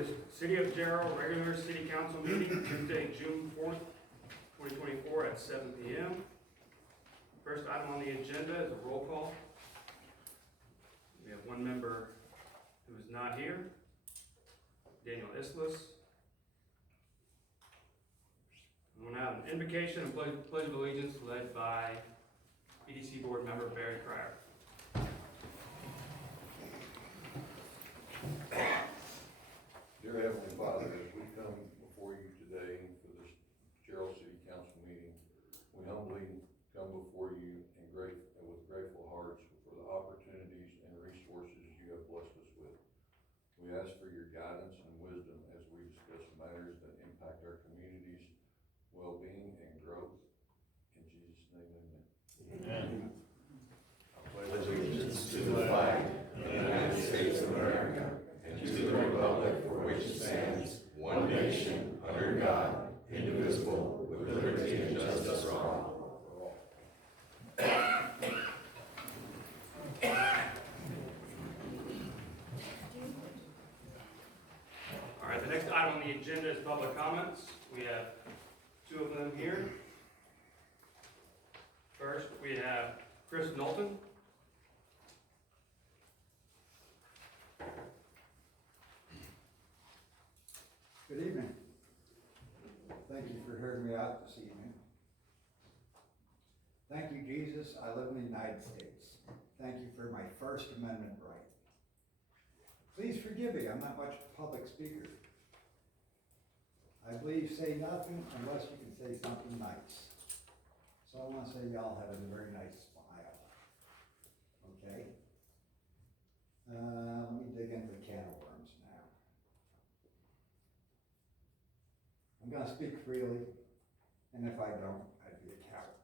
the City of Gerald regular city council meeting Tuesday, June 4th, 2024 at 7 p.m. First item on the agenda is a roll call. We have one member who is not here, Daniel Islis. We'll now have an invocation and pledge of allegiance led by EDC board member Barry Cryer. Dear Heavenly Father, as we come before you today for this Gerald City Council meeting, we humbly come before you with grateful hearts for the opportunities and resources you have blessed us with. We ask for your guidance and wisdom as we discuss matters that impact our community's well-being and growth. In Jesus' name, amen. Amen. I pledge allegiance To the flag of the United States of America and to the republic for which it stands, one nation, under God, indivisible, with liberty and justice for all. All right, the next item on the agenda is public comments. We have two of them here. First, we have Chris Knowlton. Good evening. Thank you for hearing me out this evening. Thank you, Jesus. I live in the United States. Thank you for my First Amendment right. Please forgive me, I'm not much of a public speaker. I believe say nothing unless you can say something nice. So I want to say y'all have a very nice smile. Okay? Let me dig into the can of worms now. I'm going to speak freely, and if I don't, I'd be a coward.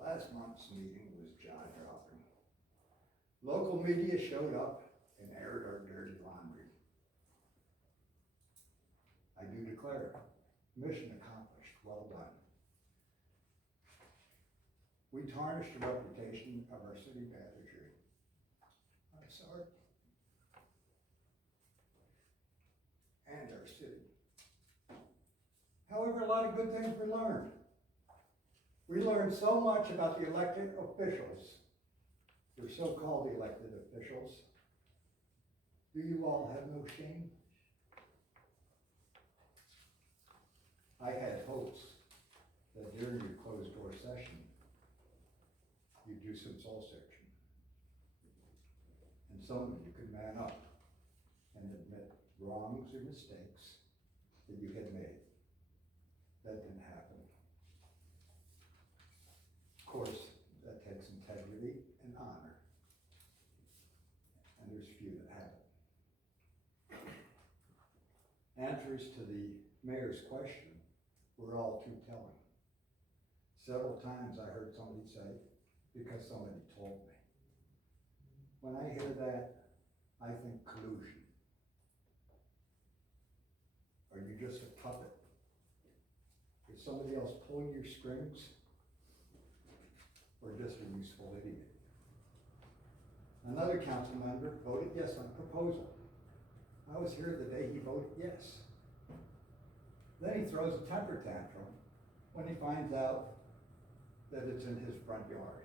Last month's meeting was jaw-dropping. Local media showed up and aired our dirty laundry. I do declare, mission accomplished, well done. We tarnished the reputation of our city manager. I'm sorry. And our city. However, a lot of good things were learned. We learned so much about the elected officials, the so-called elected officials. Do you all have no shame? I had hopes that during your closed door session, you'd do some soul searching. And some of you could man up and admit wrongs or mistakes that you had made. That didn't happen. Of course, that takes integrity and honor. And there's few that have it. Answers to the mayor's question were all too telling. Several times I heard somebody say, because somebody told me. When I hear that, I think collusion. Are you just a puppet? Is somebody else pulling your strings? Or just a useful idiot? Another council member voted yes on the proposal. I was here the day he voted yes. Then he throws a temper tantrum when he finds out that it's in his front yard.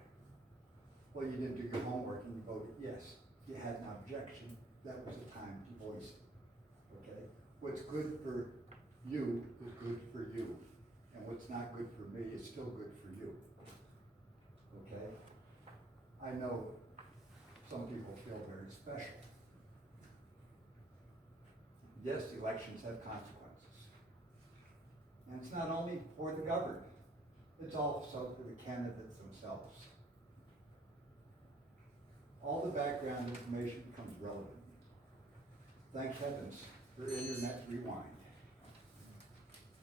Well, you didn't do your homework and you voted yes. You had an objection, that was the time to voice it, okay? What's good for you is good for you. And what's not good for me is still good for you, okay? I know some people feel very special. Yes, elections have consequences. And it's not only for the governed, it's also for the candidates themselves. All the background information becomes relevant. Thank heavens for Internet Rewind.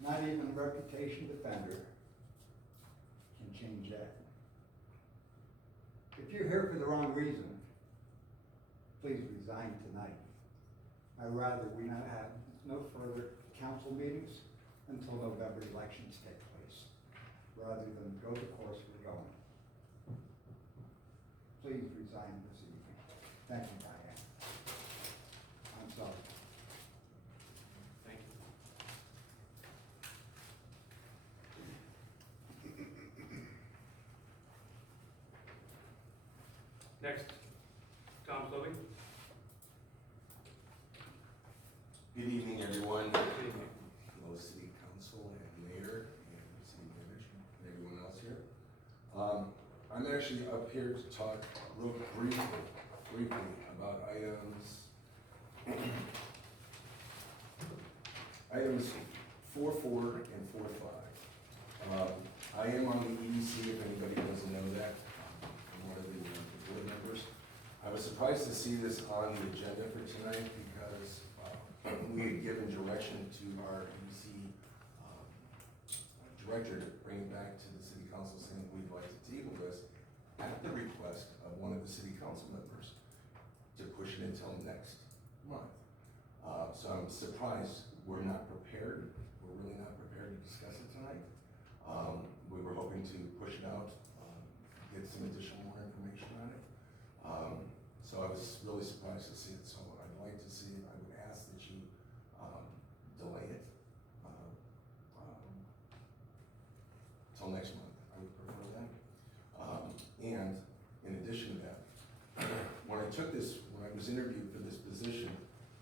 Not even a reputation defender can change that. If you're here for the wrong reason, please resign tonight. I'd rather we not have no further council meetings until November elections take place, rather than go the course we're going. Please resign this evening. Thank you, Diane. I'm sorry. Thank you. Next, Tom Slovey. Good evening, everyone. Good evening. Hello, City Council and Mayor and City Manager and everyone else here. I'm actually up here to talk real briefly about items 4.4 and 4.5. I am on the EDC, if anybody doesn't know that. I'm one of the board members. I was surprised to see this on the agenda for tonight because we had given direction to our EDC director to bring it back to the city council saying we'd like to table this at the request of one of the city council members to push it until next month. So I'm surprised we're not prepared. We're really not prepared to discuss it tonight. We were hoping to push it out, get some additional more information on it. So I was really surprised to see it. So I'd like to see, I would ask that you delay it till next month. I would prefer that. And in addition to that, when I was interviewed for this position,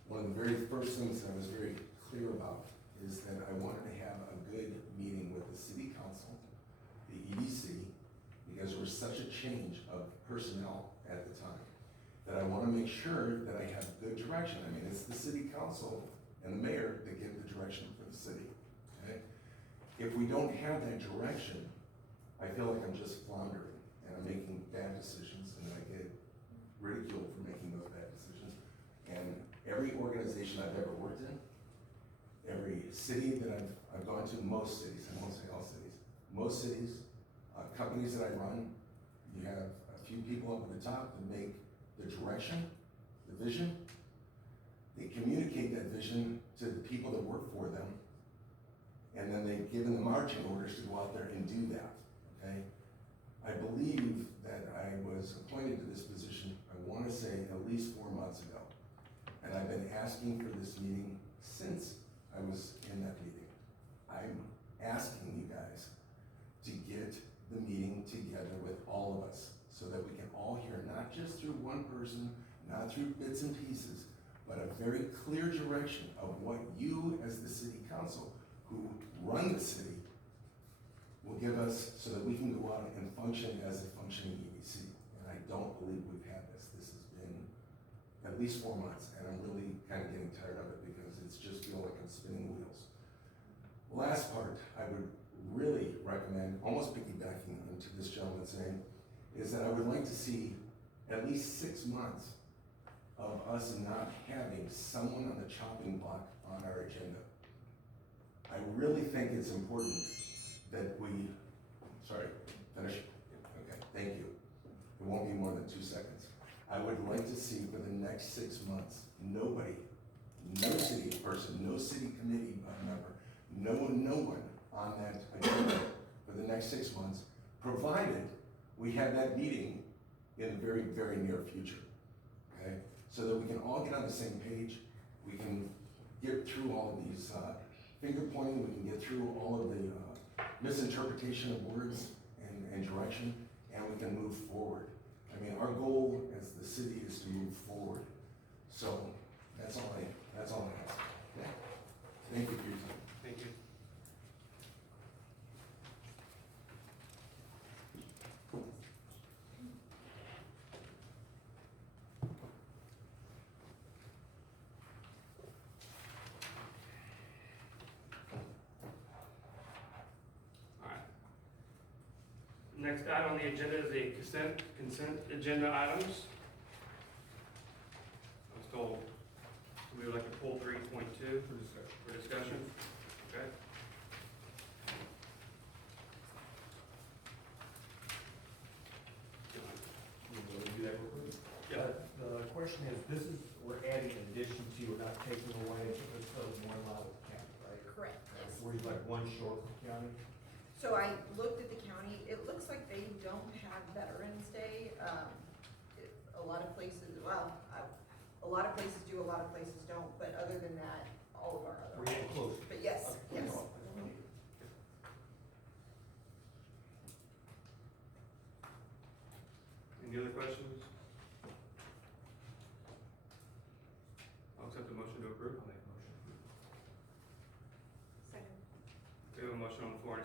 one of the very first things that I was very clear about is that I wanted to have a good meeting with the city council, the EDC, because there was such a change of personnel at the time, that I want to make sure that I have good direction. I mean, it's the city council and the mayor that give the direction for the city, okay? If we don't have that direction, I feel like I'm just floundering and I'm making bad decisions and I get ridiculed for making those bad decisions. And every organization I've ever worked in, every city that I've gone to, most cities, I won't say all cities, most cities, companies that I run, you have a few people up at the top that make the direction, the vision. They communicate that vision to the people that work for them, and then they've given the marching orders to go out there and do that, okay? I believe that I was appointed to this position, I want to say at least 4 months ago. And I've been asking for this meeting since I was in that meeting. I'm asking you guys to get the meeting together with all of us so that we can all hear, not just through one person, not through bits and pieces, but a very clear direction of what you as the city council who run the city will give us so that we can go out and function as a functioning EDC. And I don't believe we've had this. This has been at least 4 months, and I'm really kind of getting tired of it because it's just feel like I'm spinning wheels. Last part, I would really recommend, almost piggybacking onto this gentleman's name, is that I would like to see at least 6 months of us not having someone on the chopping block on our agenda. I really think it's important that we, sorry, finish? Okay, thank you. It won't be more than 2 seconds. I would like to see for the next 6 months, nobody, no city person, no city committee member, no one on that agenda for the next 6 months, provided we have that meeting in the very, very near future, okay? So that we can all get on the same page, we can get through all of these finger pointing, we can get through all of the misinterpretation of words and direction, and we can move forward. I mean, our goal as the city is to move forward. So that's all I have. Okay? Thank you for your time. Thank you. All right. Next item on the agenda is the consent agenda items. I was told we would like to pull 3.2 for discussion. Okay. You want to do that real quick? Yeah. The question is, this is, we're adding in addition to, we're not taking away, so more allowed with the county, right? Correct, yes. We're like one short from county. So I looked at the county, it looks like they don't have Veterans Day. A lot of places, well,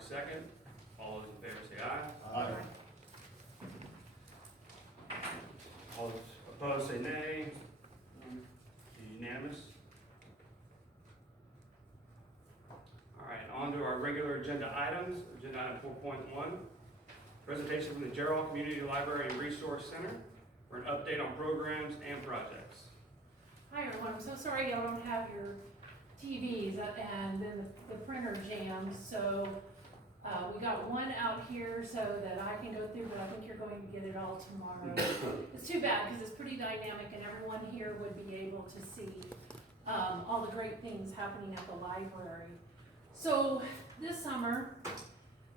second. All those in favor say aye. Aye. All those opposed say nay. Unanimous. All right, on to our regular agenda items. Agenda item 4.1, presentation from the Gerald Community Library and Resource Center for an update on programs and projects. Hi everyone, I'm so sorry y'all don't have your TVs and then the printer jammed, so we got one out here so that I can go through, but I think you're going to get it all tomorrow. It's too bad because it's pretty dynamic and everyone here would be able to see all the great things happening at the library. So this summer,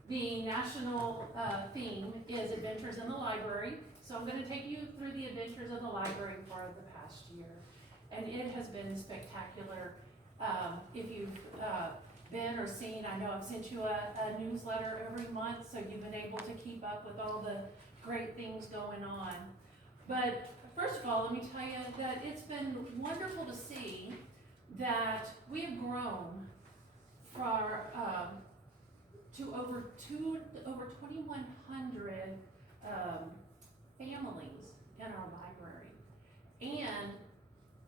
the national theme is Adventures in the Library. So I'm going to take you through the adventures of the library for the past year. And it has been spectacular. If you've been or seen, I know I've sent you a newsletter every month, so you've been able to keep up with all the great things going on. But first of all, let me tell you that it's been wonderful to see that we have grown to over 2,100 families in our library. And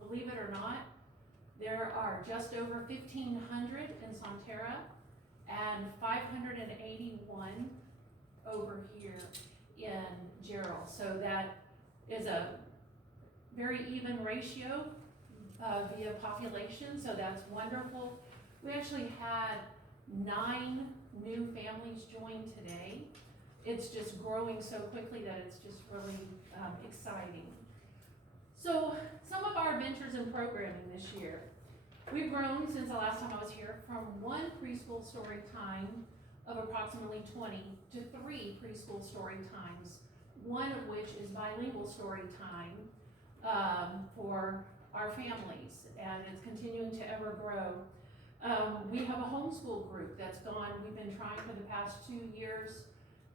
believe it or not, there are just over 1,500 in Sonterra and 581 over here in Gerald. So that is a very even ratio via population, so that's wonderful. We actually had 9 new families join today. It's just growing so quickly that it's just really exciting. So some of our adventures in programming this year. We've grown since the last time I was here from 1 preschool story time of approximately 20 to 3 preschool story times, one of which is bilingual story time for our families, and it's continuing to ever grow. We have a homeschool group that's gone. We've been trying for the past 2 years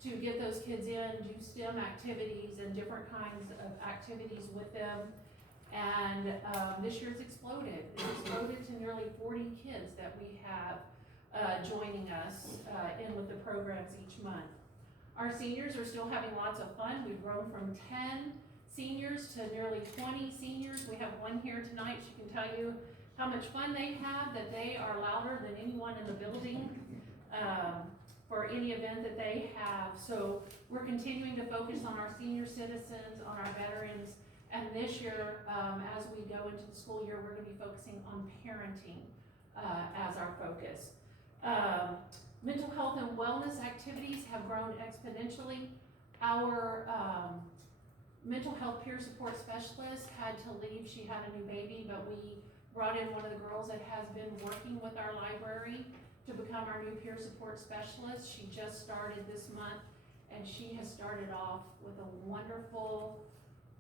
to get those kids in, do STEM activities and different kinds of activities with them. And this year's exploded. It's exploded to nearly 40 kids that we have joining us in with the programs each month. Our seniors are still having lots of fun. We've grown from 10 seniors to nearly 20 seniors. We have one here tonight. She can tell you how much fun they have, that they are louder than anyone in the building for any event that they have. So we're continuing to focus on our senior citizens, on our veterans, and this year, as we go into the school year, we're going to be focusing on parenting as our focus. Mental health and wellness activities have grown exponentially. Our mental health peer support specialist had to leave. She had a new baby, but we brought in one of the girls that has been working with our library to become our new peer support specialist. She just started this month, and she has started off with a wonderful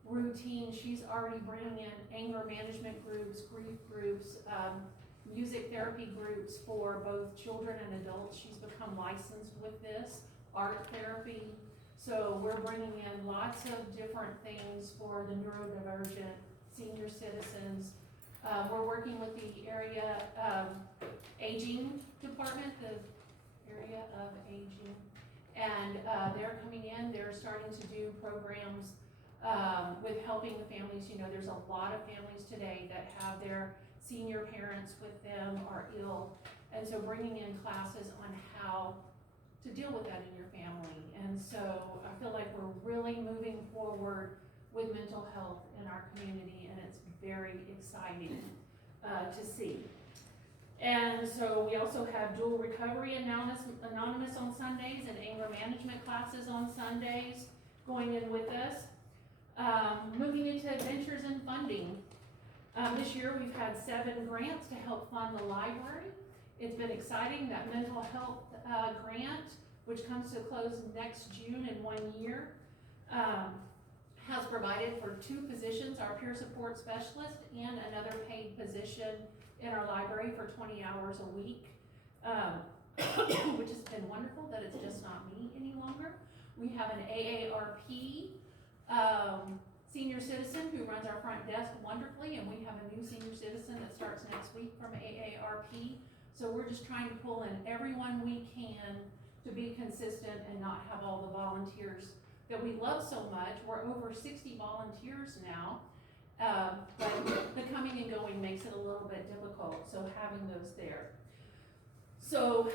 routine. She's already bringing in anger management groups, grief groups, music therapy groups for both children and adults. She's become licensed with this, art therapy. So we're bringing in lots of different things for the neurodivergent senior citizens. We're working with the area aging department, the area of aging, and they're coming in. They're starting to do programs with helping the families. You know, there's a lot of families today that have their senior parents with them are ill, and so bringing in classes on how to deal with that in your family. And so I feel like we're really moving forward with mental health in our community, and it's very exciting to see. And so we also have Dual Recovery Anonymous on Sundays and anger management classes on Sundays going in with us. Moving into adventures and funding. This year we've had 7 grants to help fund the library. It's been exciting. That mental health grant, which comes to a close next June in 1 year, has provided for 2 positions, our peer support specialist and another paid position in our library for 20 hours a week, which has been wonderful that it's just not me any longer. We have an AARP senior citizen who runs our front desk wonderfully, and we have a new senior citizen that starts next week from AARP. So we're just trying to pull in everyone we can to be consistent and not have all the volunteers that we love so much. We're over 60 volunteers now, but the coming and going makes it a little bit difficult, so having those there. So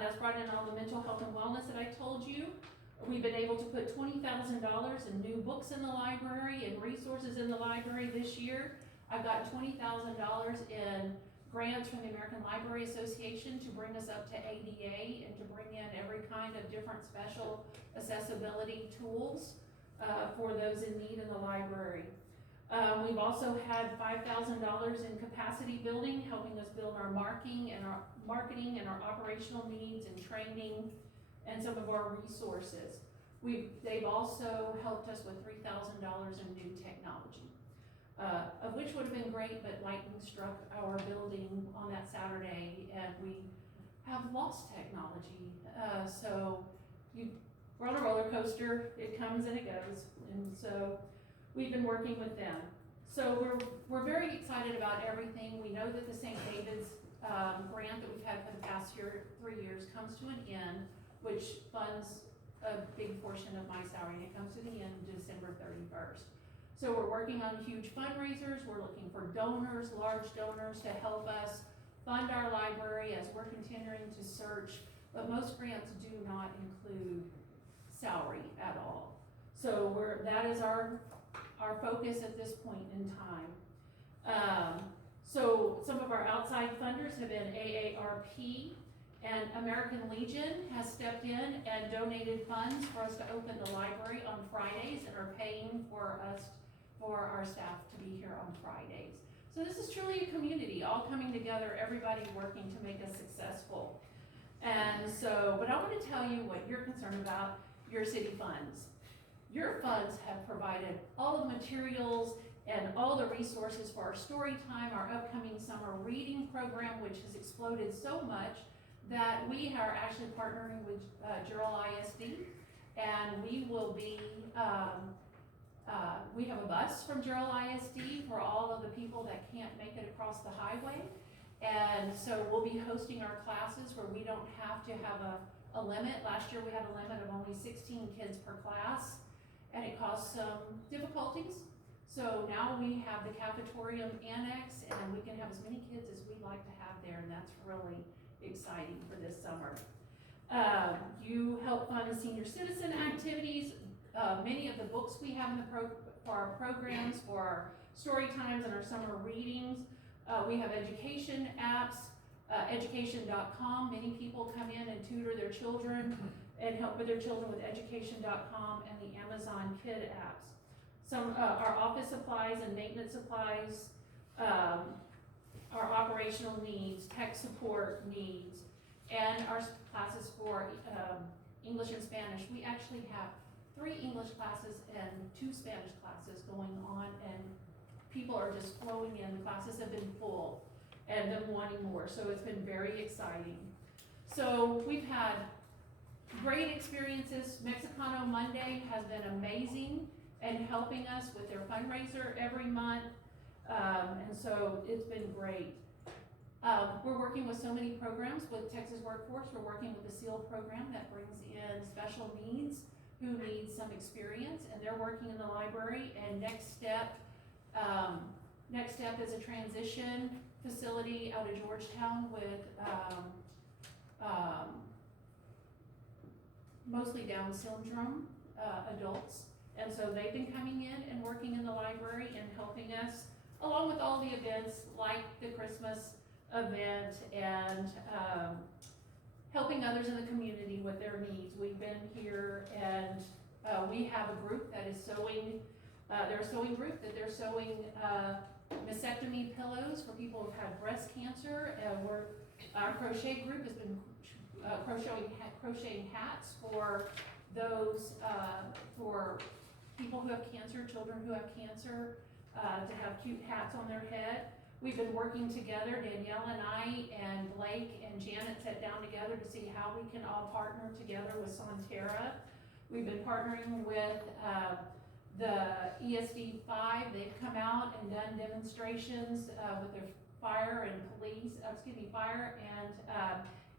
that's brought in all the mental health and wellness that I told you. We've been able to put $20,000 in new books in the library and resources in the library this year. I've got $20,000 in grants from the American Library Association to bring us up to ADA and to bring in every kind of different special accessibility tools for those in need in the library. We've also had $5,000 in capacity building, helping us build our marketing and our operational needs and training and some of our resources. They've also helped us with $3,000 in new technology, of which would have been great, but lightning struck our building on that Saturday and we have lost technology. So we're on a roller coaster, it comes and it goes, and so we've been working with them. So we're very excited about everything. We know that the St. David's grant that we've had for the past 3 years comes to an end, which funds a big portion of my salary, and it comes to the end December 31st. So we're working on huge fundraisers. We're looking for donors, large donors, to help us fund our library as we're continuing to search, but most grants do not include salary at all. So that is our focus at this point in time. So some of our outside funders have been AARP, and American Legion has stepped in and donated funds for us to open the library on Fridays and are paying for our staff to be here on Fridays. So this is truly a community, all coming together, everybody working to make us successful. And so, but I want to tell you what you're concerned about, your city funds. Your funds have provided all the materials and all the resources for our story time, our upcoming summer reading program, which has exploded so much that we are actually partnering with Gerald ISD, and we will be, we have a bus from Gerald ISD for all of the people that can't make it across the highway. And so we'll be hosting our classes where we don't have to have a limit. Last year we had a limit of only 16 kids per class, and it caused some difficulties. So now we have the cafetorium annex, and we can have as many kids as we'd like to have there, and that's really exciting for this summer. You help fund senior citizen activities. Many of the books we have in the for our programs, for our story times and our summer readings. We have education apps, education.com. Many people come in and tutor their children and help with their children with education.com and the Amazon Kid apps. Some our office supplies and maintenance supplies, our operational needs, tech support needs, and our classes for English and Spanish. We actually have 3 English classes and 2 Spanish classes going on, and people are just flowing in. The classes have been full and them wanting more, so it's been very exciting. So we've had great experiences. Mexicano Monday has been amazing and helping us with their fundraiser every month. And so it's been great. We're working with so many programs with Texas Workforce. We're working with the SEAL program that brings in special needs who need some experience, and they're working in the library. And next step is a transition facility out of Georgetown with mostly Down syndrome adults. And so they've been coming in and working in the library and helping us, along with all the events like the Christmas event and helping others in the community with their needs. We've been here and we have a group that is sewing, they're a sewing group that they're sewing mastectomy pillows for people who've had breast cancer. Our crochet group has been crocheting hats for those, for people who have cancer, children who have cancer, to have cute hats on their head. We've been working together, Danielle and I and Blake and Janet sat down together to see how we can all partner together with Sonterra. We've been partnering with the ESD 5. They've come out and done demonstrations with their fire and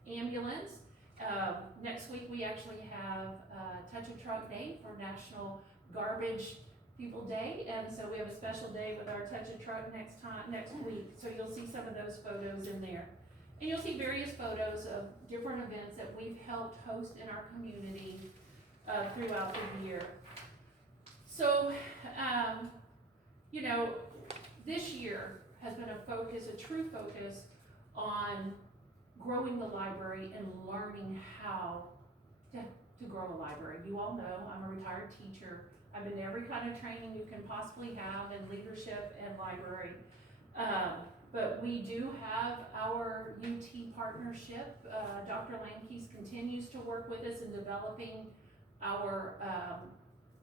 ambulance. Next week, we actually have, Touch a Truck Day for National Garbage People Day, and so we have a special day with our Touch a Truck next week, so you'll see some of those photos in there. And you'll see various photos of different events that we've helped host in our community, throughout the year. So, you know, this year has been a true focus on growing the library and learning how to grow a library. You all know, I'm a retired teacher. I've been to every kind of training you can possibly have in leadership and library. But we do have our UT partnership. Dr. Lankeys continues to work with us in developing our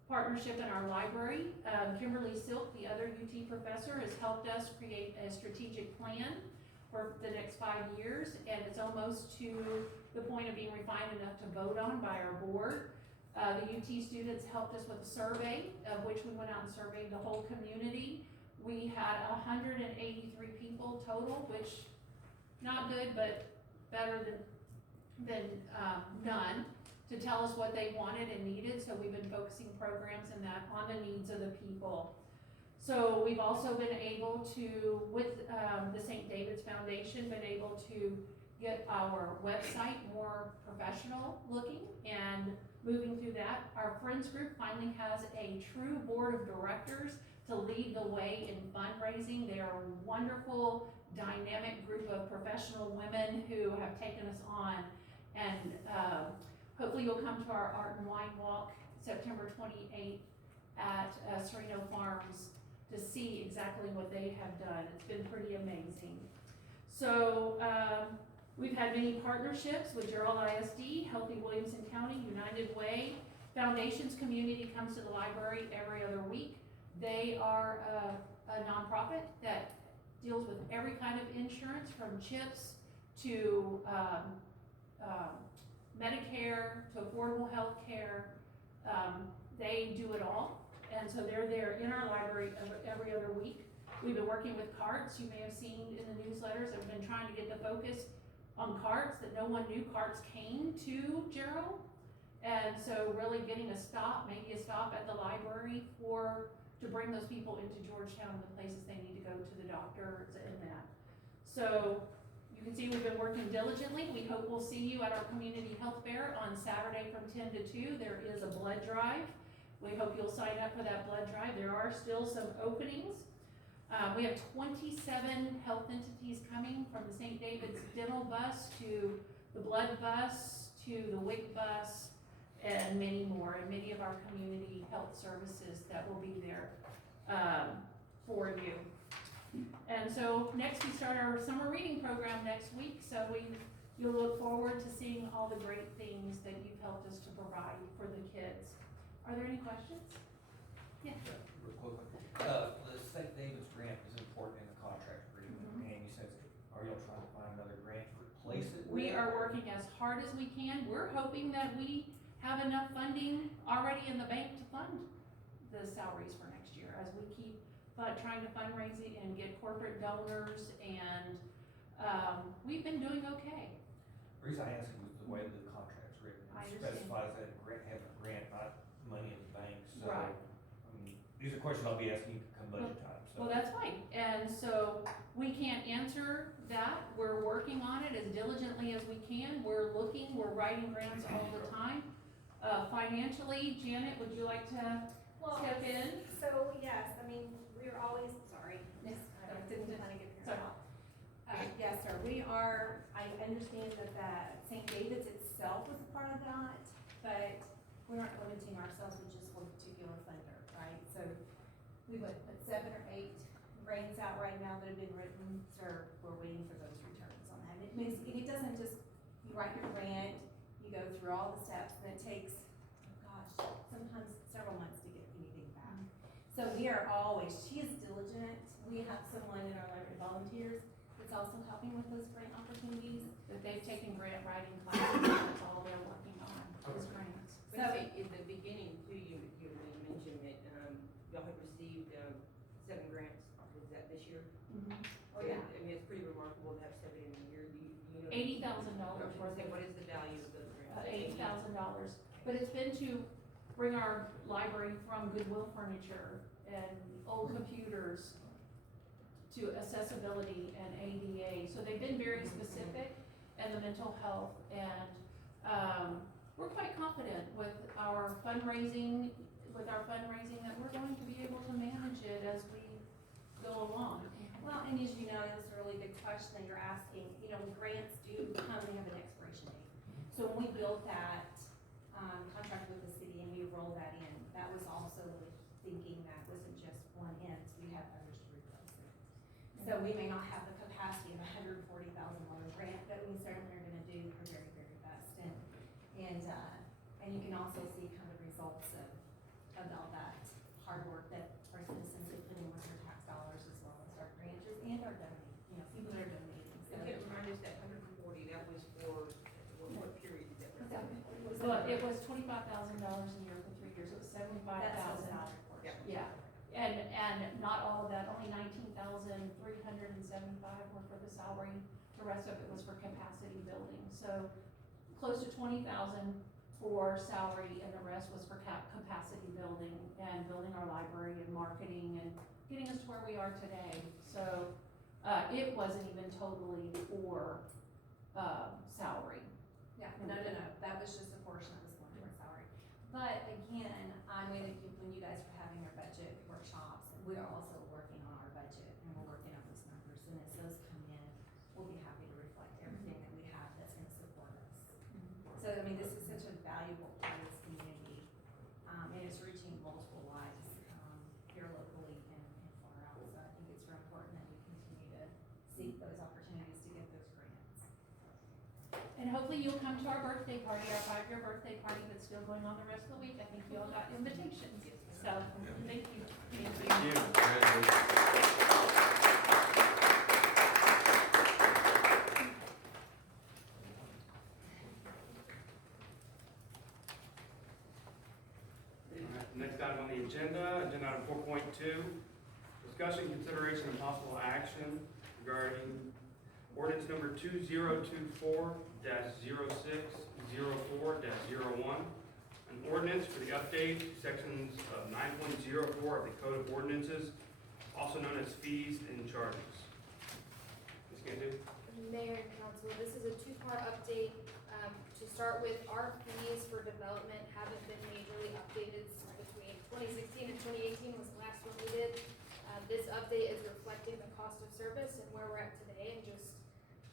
partnership in our library. Kimberly Silk, the other UT professor, has helped us create a strategic plan for the next 5 years, and it's almost to the point of being refined enough to vote on by our board. The UT students helped us with a survey, of which we went out and surveyed the whole community. We had 183 people total, which not good, but better than none, to tell us what they wanted and needed. So we've been focusing programs in that on the needs of the people. So we've also been able to, with the St. David's Foundation, been able to get our website more professional looking and moving through that. Our Friends Group finally has a true board of directors to lead the way in fundraising. They are a wonderful, dynamic group of professional women who have taken us on. And hopefully you'll come to our Art and Wine Walk September 28th at Sereno Farms to see exactly what they have done. It's been pretty amazing. So we've had many partnerships with Gerald ISD, Healthy Williamson County, United Way. Foundations Community comes to the library every other week. They are a nonprofit that deals with every kind of insurance, from CHIPS to Medicare to affordable health care. They do it all. And so they're there in our library every other week. We've been working with CARTS. You may have seen in the newsletters that we've been trying to get the focus on CARTS, that no one knew CARTS came to Gerald. And so really getting a stop, maybe a stop at the library to bring those people into Georgetown and the places they need to go to the doctor and that. So you can see we've been working diligently. We hope we'll see you at our community health fair on Saturday from 10 to 2. There is a blood drive. We hope you'll sign up for that blood drive. There are still some openings. We have 27 health entities coming, from the St. David's dental bus to the blood bus to the WIC bus and many more, and many of our community health services that will be there for you. And so next we start our summer reading program next week, so you'll look forward to seeing all the great things that you've helped us to provide for the kids. Are there any questions? Yeah. Real quickly, the St. David's grant is important in the contract agreement, and you said, are y'all trying to find another grant to replace it with? We are working as hard as we can. We're hoping that we have enough funding already in the bank to fund the salaries for next year, as we keep trying to fundraise it and get corporate donors, and we've been doing okay. The reason I asked was the way the contract's written. I It understand. specifies that having a grant, not money in the bank, so. Right. I mean, these are questions I'll be asking you come budget time, so. Well, that's fine, and so we can't answer that. We're working on it as diligently as we can. We're looking, we're writing grants all the time. Financially, Janet, would you like to step in? So, yes, I mean, we're always, sorry, Yes. I didn't want to get Sorry. here. Yes, sir, I understand that St. David's itself was a part of that, but we aren't limiting ourselves with just one particular funder, right? So we went with 7 or 8 grants out right now that have been written, so we're waiting for those returns on that. It doesn't just, you write your grant, you go through all the steps, and it takes, sometimes several months to get anything back. So we are always, she is diligent. We have someone in our library, volunteers, that's also helping with those grant opportunities. That they've taken grant writing classes, that's all they're working on, is grants. So- In the beginning too, you mentioned that, y'all have received, 7 grants, was that this year? Oh, yeah. I mean, it's pretty remarkable to have 7 in a year, do you know? $80,000 worth Okay, of. what is the value of those but it's been to bring our library from Goodwill furniture and old computers to accessibility and ADA. So they've been very specific, and the mental health, and, we're quite confident with our fundraising, that we're going to be able to manage it as we go along. Well, and as you know, that's a really good question that you're asking, you know, grants do come, they have an expiration date. So when we built that, contract with the city and we rolled that in, that was also with thinking that wasn't just one end, we have others to replace it. So we may not have the capacity of $140,000 grant, but we certainly are gonna do our very, very best. And you can also see kind of results of all that hard work that our citizens have put in with their tax dollars, as well as our branches and our donating, you know, people that are donating. So And can remind us that 140, that was for, what period did that represent? So it was $25,000 a year for 3 years, it was That's the 75,000. salary portion. Yeah, and not all of that, only 19,375 were for the salary, the rest of it was for capacity building. So close to 20,000 for salary, and the rest was for capacity building and building our library and marketing and getting us to where we are today. So, it wasn't even totally for, salary. Yeah, no, that was just a portion that was going to our salary. But again, when you guys were having your budget workshops, we are also working on our budget, and we're working on those numbers, and as those come in, we'll be happy to reflect everything that we have that's gonna support us. So, I mean, this is such a valuable part of this community, and it's reaching multiple lives, here locally and far out, so I think it's real important that we continue to seek those opportunities to get those grants. And hopefully you'll come to our birthday party, our 5-year birthday party that's still going on the rest of the week. I think you all got invitations, so, thank you. Thank you. Alright, next item on the agenda item 4.2, discussion, consideration, and possible action regarding ordinance number 2024-0604-01, an ordinance for the update sections of 9.04 of the Code of Ordinances, also known as fees and charges. Ms. Cantu? Mayor and council, this is a two-part update. To start with, our fees for development haven't been majorly updated between 2016 and 2018 was the last one we did. This update is reflecting the cost of service and where we're at today, and just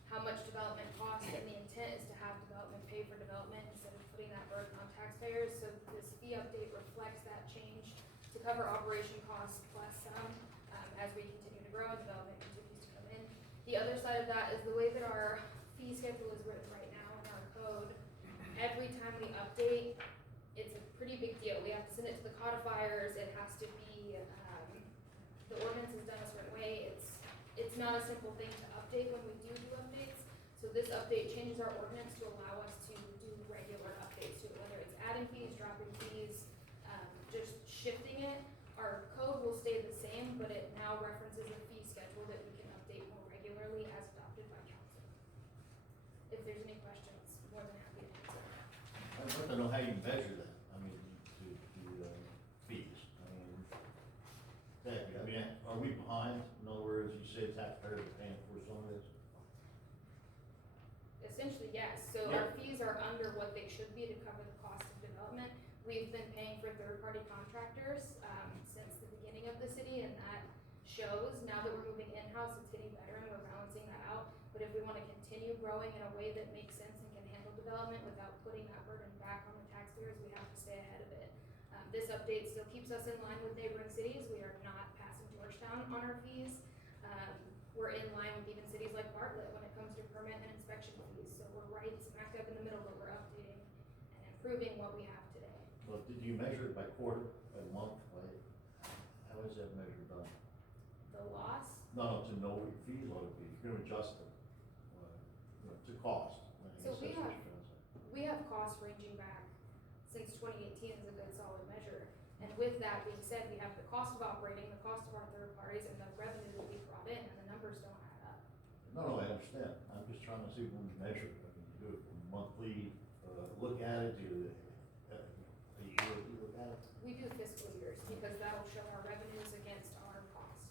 how much development costs, and the intent is to have development pay for development instead of putting that burden on taxpayers. So this fee update reflects that change to cover operation costs plus some, as we continue to grow and development continues to come in. The other side of that is the way that our fee schedule is written right now in our code. Every time we update, it's a pretty big deal. We have to send it to the codifiers, it has to be, the ordinance is done a certain way. It's not a simple thing to update when we do updates. So this update changes our ordinance to allow us to do regular updates to it, whether it's adding fees, dropping fees, just shifting it. Our code will stay the same, but it now references a fee schedule that we can update more regularly as adopted by council. If there's any questions, more than happy to answer. I'd like to know how you measure that, fees, exactly, are we behind? In other words, you say taxpayers are paying for some of this? Essentially, yes. So our fees are under what they should be to cover the cost of development. We've been paying for third-party contractors, since the beginning of the city, and that shows. Now that we're moving in-house, it's getting better and we're balancing that out. But if we wanna continue growing in a way that makes sense and can handle development without putting that burden back on the taxpayers, we have to stay ahead of it. This update still keeps us in line with neighboring cities. We are not passing Georgetown on our fees. We're in line with even cities like Bartlett when it comes to permit and inspection fees. So we're right smack up in the middle, but we're updating and improving what we have today. Well, did you measure it by quarter, by month, how is that measured done? The loss, No, to know what your fees ought to be, if you're gonna adjust it, to cost. So we have costs ranging back since 2018 is a good solid measure. And with that being said, we have the cost of operating, the cost of our third parties, and the revenue that we brought in, and the numbers don't add up. No, I understand, I'm just trying to see when you measure it, you do it monthly, look at it, do We do fiscal years, because that'll show our revenues against our cost.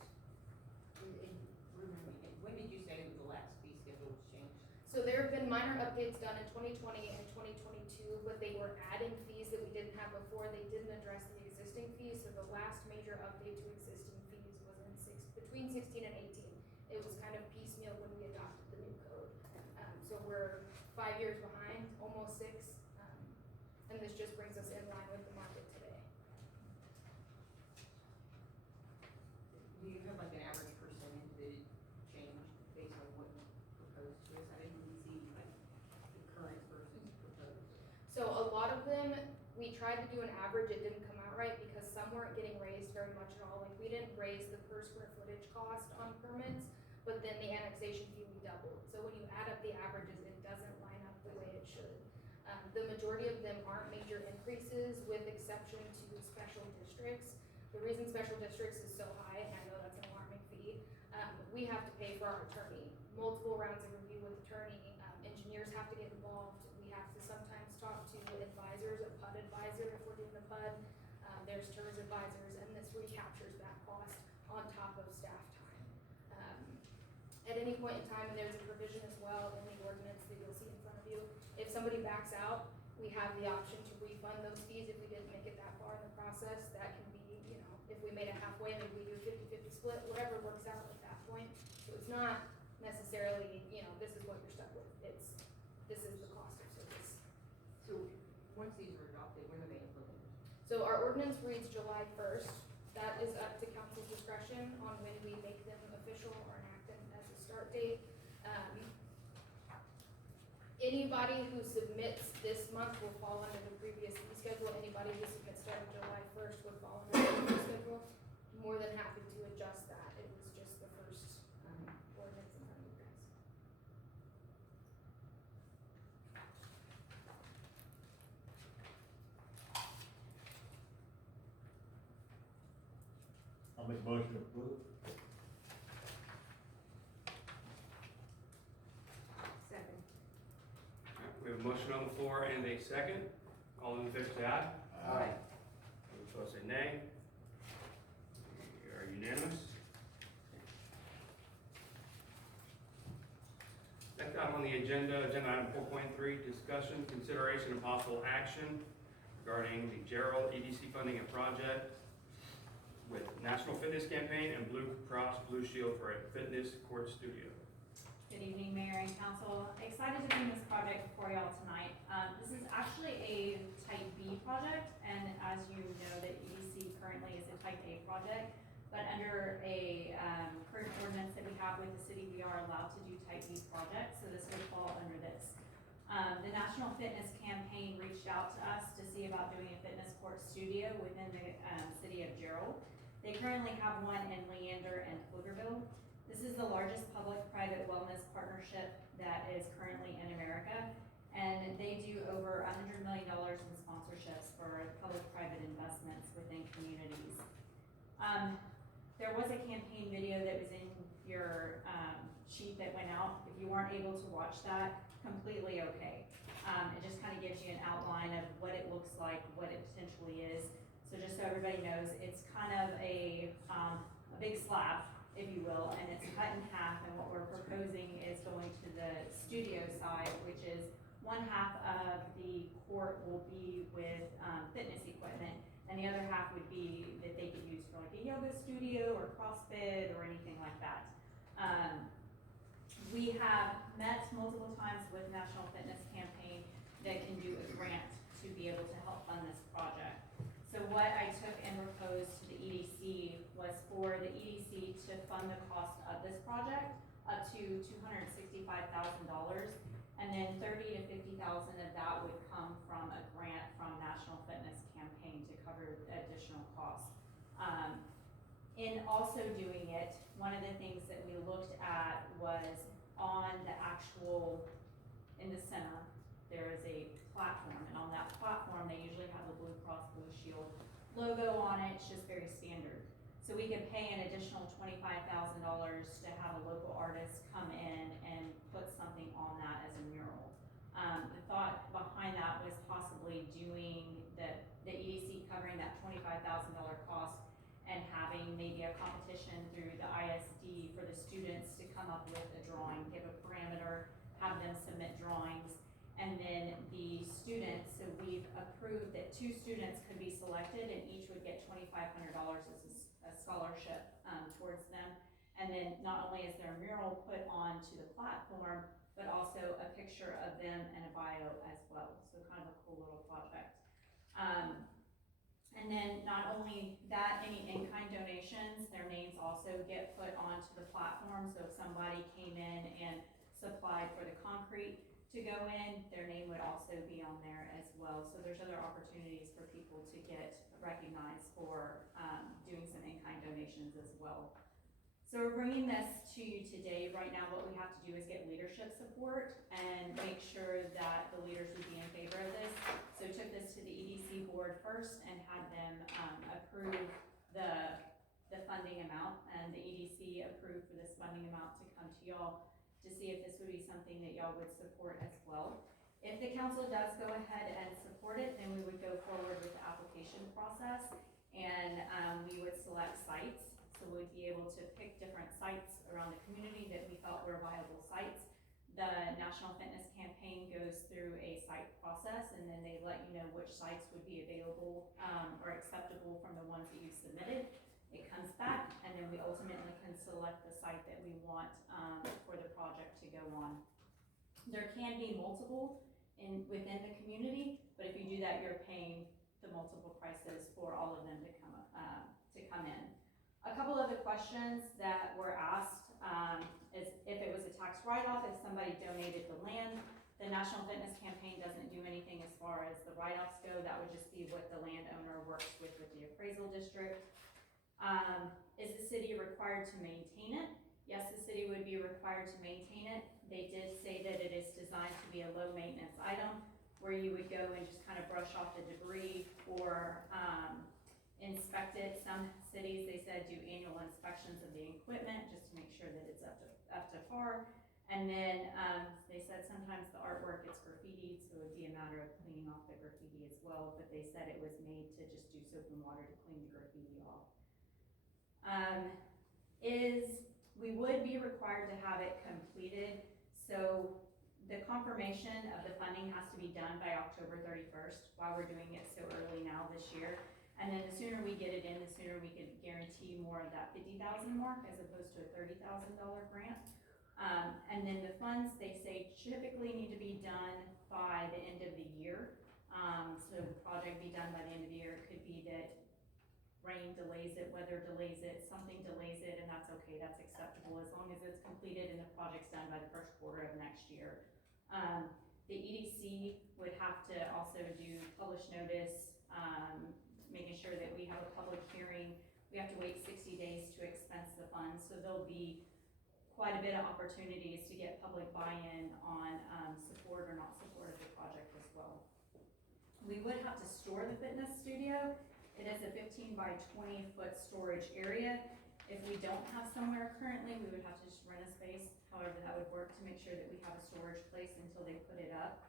Remind me, when did you say the last fee schedule was changed? So there have been minor updates done in 2020 and 2022, but they were adding fees that we didn't have before. They didn't address the existing fees, so the last major update to existing fees was between 16 and 18. It was kind of piecemeal when we adopted the new code. So we're 5 years behind, almost 6, and this just brings us in line with the market today. Do you have like an average percentage that it changed based on what you proposed to us? I didn't really see like the current versus proposed. So a lot of them, we tried to do an average, it didn't come out right because some weren't getting raised very much at all. Like, we didn't raise the per square footage cost on permits, but then the annexation fee we doubled. So when you add up the averages, it doesn't line up the way it should. The majority of them aren't major increases, with exception to special districts. The reason special districts is so high, and I know that's an alarming fee, we have to pay for our attorney. Multiple rounds of review with attorney, engineers have to get involved. We have to sometimes talk to advisors, a PUD advisor if we're doing the PUD. There's TERS advisors, and this recaptures that cost on top of staff time. At any point in time, and there's a provision as well in the ordinance that you'll see in front of you, if somebody backs out, we have the option to refund those fees if we didn't make it that far in the process. That can be, you know, if we made it halfway, maybe we do a 50-50 split, whatever works out at that point. So it's not necessarily, you know, this is what you're stuck with. This is the cost of service. So once these are adopted, when are they implemented? So our ordinance reads July 1st. That is up to council's discretion on when we make them official or enact them as a start date. Anybody who submits this month will fall under the previous fee schedule. Anybody who submits starting July 1st would fall under the fee schedule. More than happy to adjust that. It was just the first ordinance in front of you guys. I'll make a motion to approve. Second. We have a motion on the floor and a second. All in favor say aye. Aye. Those opposed say nay. We are unanimous. Next item on the agenda item 4.3, discussion, consideration, and possible action regarding the Gerald EDC funding and project with National Fitness Campaign and Blue Cross Blue Shield for a fitness court studio. Good evening, Mayor and Council. Excited to bring this project before y'all tonight. This is actually a Type B project, and as you know, the EDC currently is a Type A project, but under a current ordinance that we have with the city, we are allowed to do Type B projects, so this would fall under this. The National Fitness Campaign reached out to us to see about doing a fitness court studio within the city of Gerald. They currently have one in Leander and Pflugerville. This is the largest public-private wellness partnership that is currently in America, and they do over $100 million in sponsorships for public-private investments within communities. There was a campaign video that was in your sheet that went out. If you weren't able to watch that, completely okay. It just kind of gives you an outline of what it looks like, what it potentially is. So just so everybody knows, it's kind of a big slab, if you will, and it's cut in half, and what we're proposing is going to the studio side, which is one half of the court will be with fitness equipment, and the other half would be that they could use for like a yoga studio or CrossFit or anything like that. We have met multiple times with National Fitness Campaign that can do a grant to be able to help fund this project. So what I took and proposed to the EDC was for the EDC to fund the cost of this project up to $265,000, and then $30,000 to $50,000 of that would come from a grant from National Fitness Campaign to cover the additional costs. In also doing it, one of the things that we looked at was on the actual, in the center, there is a platform, and on that platform, they usually have the Blue Cross Blue Shield logo on it. It's just very standard. So we could pay an additional $25,000 to have a local artist come in and put something on that as a mural. The thought behind that was possibly doing the EDC covering that $25,000 cost, and having maybe a competition through the ISD for the students to come up with a drawing, give a parameter, have them submit drawings, and then the students, so we've approved that 2 students could be selected and each would get $2,500 as a scholarship towards them. And then not only is their mural put onto the platform, but also a picture of them and a bio as well. So kind of a cool little project. And then not only that, any in-kind donations, their names also get put onto the platform. So if somebody came in and supplied for the concrete to go in, their name would also be on there as well. So there's other opportunities for people to get recognized for doing some in-kind donations as well. So we're bringing this to you today. Right now what we have to do is get leadership support and make sure that the leaders would be in favor of this. So took this to the EDC board first and had them approve the funding amount, and the EDC approved for this funding amount to come to y'all to see if this would be something that y'all would support as well. If the council does go ahead and support it, then we would go forward with the application process, and we would select sites. So we'd be able to pick different sites around the community that we felt were viable sites. The National Fitness Campaign goes through a site process, and then they let you know which sites would be available or acceptable from the ones that you submitted. It comes back, and then we ultimately can select the site that we want for the project to go on. There can be multiple within the community, but if you do that, you're paying the multiple prices for all of them to come in. A couple of the questions that were asked is if it was a tax write-off, if somebody donated the land. The National Fitness Campaign doesn't do anything as far as the write-offs go. That would just be what the landowner works with the appraisal district. Is the city required to maintain it? Yes, the city would be required to maintain it. They did say that it is designed to be a low maintenance item where you would go and just kind of brush off the debris or inspect it. Some cities, they said, do annual inspections of the equipment just to make sure that it's up to par. And then they said sometimes the artwork gets graffitied, so it would be a matter of cleaning off the graffiti as well, but they said it was made to just do soap and water to clean the graffiti off. We would be required to have it completed, so the confirmation of the funding has to be done by October 31st, while we're doing it so early now this year. And then the sooner we get it in, the sooner we can guarantee more of that $50,000 mark as opposed to a $30,000 grant. And then the funds, they say, typically need to be done by the end of the year. So the project be done by the end of the year. It could be that rain delays it, weather delays it, something delays it, and that's okay, that's acceptable as long as it's completed and the project's done by the first quarter of next year. The EDC would have to also do published notice, making sure that we have a public hearing. We have to wait 60 days to expense the funds, so there'll be quite a bit of opportunities to get public buy-in on support or not support of the project as well. We would have to store the fitness studio. It is a 15 by 20 foot storage area. If we don't have somewhere currently, we would have to just rent a space, however that would work, to make sure that we have a storage place until they put it up.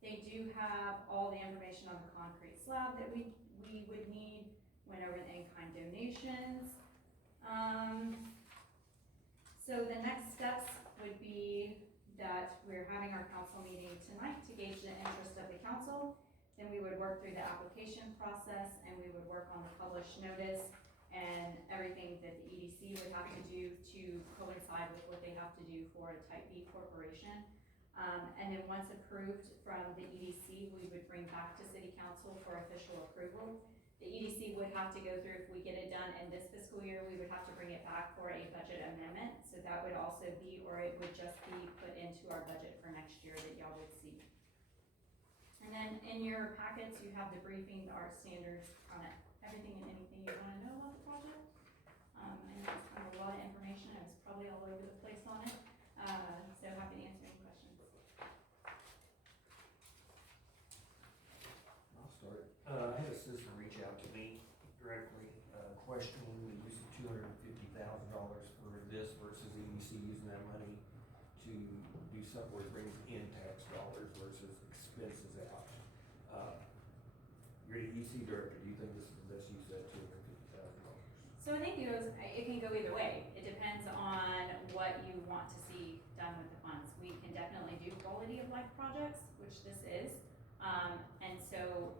They do have all the information on the concrete slab that we would need, went over the in-kind donations. So the next steps would be that we're having our council meeting tonight to gauge the interest of the council. Then we would work through the application process, and we would work on the published notice and everything that the EDC would have to do to coincide with what they have to do for a Type B corporation. And then once approved from the EDC, we would bring back to City Council for official approval. The EDC would have to go through, if we get it done in this fiscal year, we would have to bring it back for a budget amendment. So that would also be, or it would just be put into our budget for next year that y'all would see. And then in your packets, you have the briefing, the art standards, on it, everything and anything you want to know about the project. I know it's kind of a lot of information. I was probably all over the place on it. So happy to answer any questions. I'll start. I had a citizen reach out to me directly, questioning the use of $250,000 for this versus EDC using that money to do something where it brings in tax dollars versus expenses out. EDC director, do you think this is the best use of that $250,000? So I think it can go either way. It depends on what you want to see done with the funds. We can definitely do quality of life projects, which this is. And so